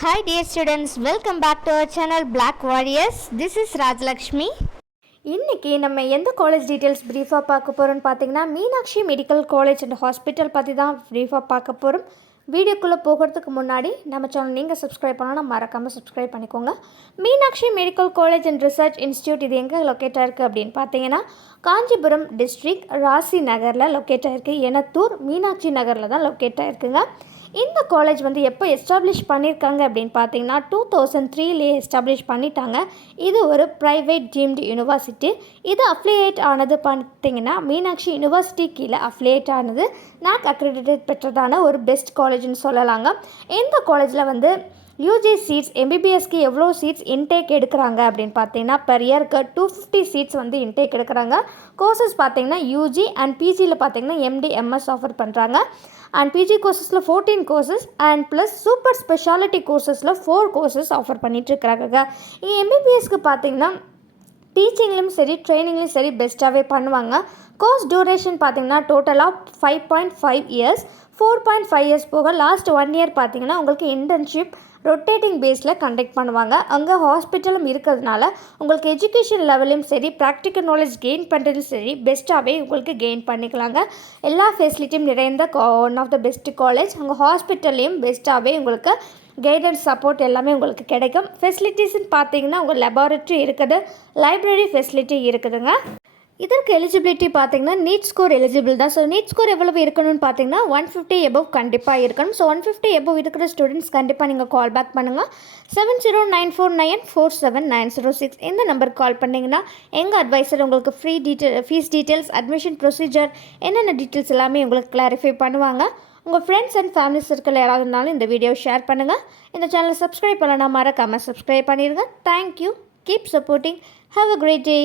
Hi dear students, welcome back to our channel Black Warriors. This is Rajlakshmi. இன்றைக்கி நம்ம எந்த college details ப்ரீஃபாக பார்க்க போகிறோன்னு பார்த்தீங்கன்னா Meenakshi medical college and hospital பற்றி தான் ப்ரீஃபாக பார்க்க போகிறோம். வீடியோக்குள்ளே போகிறதுக்கு முன்னாடி நம்ம சேனல் நீங்கள் சப்ஸ்கிரைப் பண்ணலாம், மறக்காமல் சப்ஸ்கிரைப் பண்ணிக்கோங்க. Meenakshi medical college and research institute இது எங்கே லொக்கேட்டாக இருக்குது அப்படின்னு பார்த்தீங்கன்னா காஞ்சிபுரம் டிஸ்ட்ரிக்ட் ராசி நகரில் லொக்கேட்டாக இருக்குது. எனத்தூர் மீனாட்சி நகரில் தான் லொக்கேட்டாக இருக்குங்க. இந்த காலேஜ் வந்து எப்போ எஸ்டாப்ளிஷ் பண்ணியிருக்காங்க அப்படின்னு பார்த்தீங்கன்னா 2003 எஸ்டாப்ளிஷ் பண்ணிட்டாங்க. இது ஒரு ப்ரைவேட் டீம்டு யூனிவர்சிட்டி. இது அஃபிலியேட் ஆனது பார்த்தீங்கன்னா மீனாட்சி யூனிவர்சிட்டி கீழே அஃபிலியேட் ஆனது NAC அக்ரெடிட்டட் பெற்றதான ஒரு பெஸ்ட் காலேஜ்னு சொல்லலாங்க. இந்த காலேஜில் வந்து யூஜி சீட்ஸ் எம்பிபிஎஸ்க்கு எவ்வளோ சீட்ஸ் இன்டேக் எடுக்கிறாங்க அப்படின்னு பார்த்தீங்கன்னா பெர் இயருக்கு 250 சீட்ஸ் வந்து இன்டேக் எடுக்கிறாங்க. கோர்சஸ் பார்த்தீங்கன்னா யூஜி அண்ட் பிஜியில் பார்த்தீங்கன்னா MD MS ஆஃபர் பண்ணுறாங்க. அண்ட் பிஜி கோர்சஸில் 14 courses and plus super speciality கோர்சஸில் 4 கோர்சஸ் ஆஃபர் பண்ணிகிட்ருக்குறாங்க. எம்பிபிஎஸ்க்கு பார்த்தீங்கன்னா டீச்சிங்லேயும் சரி ட்ரைனிங்லேயும் சரி பெஸ்ட்டாகவே பண்ணுவாங்க. கோர்ஸ் டூரேஷன் பார்த்திங்கன்னா டோட்டலாக 5.5 இயர்ஸ், 4.5 இயர்ஸ் போக லாஸ்ட் 1 இயர் பார்த்திங்கன்னா உங்களுக்கு இன்டர்ன்ஷிப் ரொட்டேட்டிங் பேஸில் கண்டக்ட் பண்ணுவாங்க. அங்கே ஹாஸ்பிட்டலும் இருக்கிறதுனால உங்களுக்கு எஜுகேஷன் லெவலையும் சரி ப்ராக்டிக்கல் நாலேஜ் கெயின் பண்ணுறதும் சரி பெஸ்ட்டாகவே உங்களுக்கு கெயின் பண்ணிக்கலாங்க. எல்லா ஃபெசிலிட்டியும் நிறைந்த one of the best college. உங்கள் ஹாஸ்பிட்டல்லையும் பெஸ்ட்டாகவே உங்களுக்கு கைடன்ஸ் சப்போர்ட் எல்லாமே உங்களுக்கு கிடைக்கும். ஃபெசிலிட்டிஸ்ன்னு பார்த்தீங்கன்னா உங்கள் லெபார்ட்ரி இருக்குது, லைப்ரரி ஃபெசிலிட்டி இருக்குதுங்க. இதற்கு எலிஜிபிலிட்டி பார்த்தீங்கன்னா நீட் ஸ்கோர் எலிஜிபிள் தான். ஸோ நீட் ஸ்கோர் எவ்வளவு இருக்கணும்னு பார்த்தீங்கன்னா 150 எபவ் கண்டிப்பாக இருக்கணும். ஸோ 150 எபவ் இருக்கிற ஸ்டூடெண்ட்ஸ் கண்டிப்பாக நீங்கள் கால் பேக் பண்ணுங்கள். 7094947906 இந்த நம்பருக்கு கால் பண்ணிங்கன்னா எங்கள் அட்வைசர் உங்களுக்கு ஃபீஸ் டீட்டெயில்ஸ், அட்மிஷன் ப்ரொசீஜர் என்னென்ன டீட்டெயில்ஸ் எல்லாமே உங்களுக்கு கிளாரிஃபை பண்ணுவாங்க. உங்கள் ஃப்ரெண்ட்ஸ் அண்ட் ஃபேமிலி சர்க்கிள் யாராவது இருந்தாலும் இந்த வீடியோ ஷேர் பண்ணுங்கள். இந்த சேனலை சப்ஸ்கிரைப் பண்ணலாம், மறக்காமல் சப்ஸ்கிரைப் பண்ணிடுங்க. Thank you. Keep supporting. Have a great day.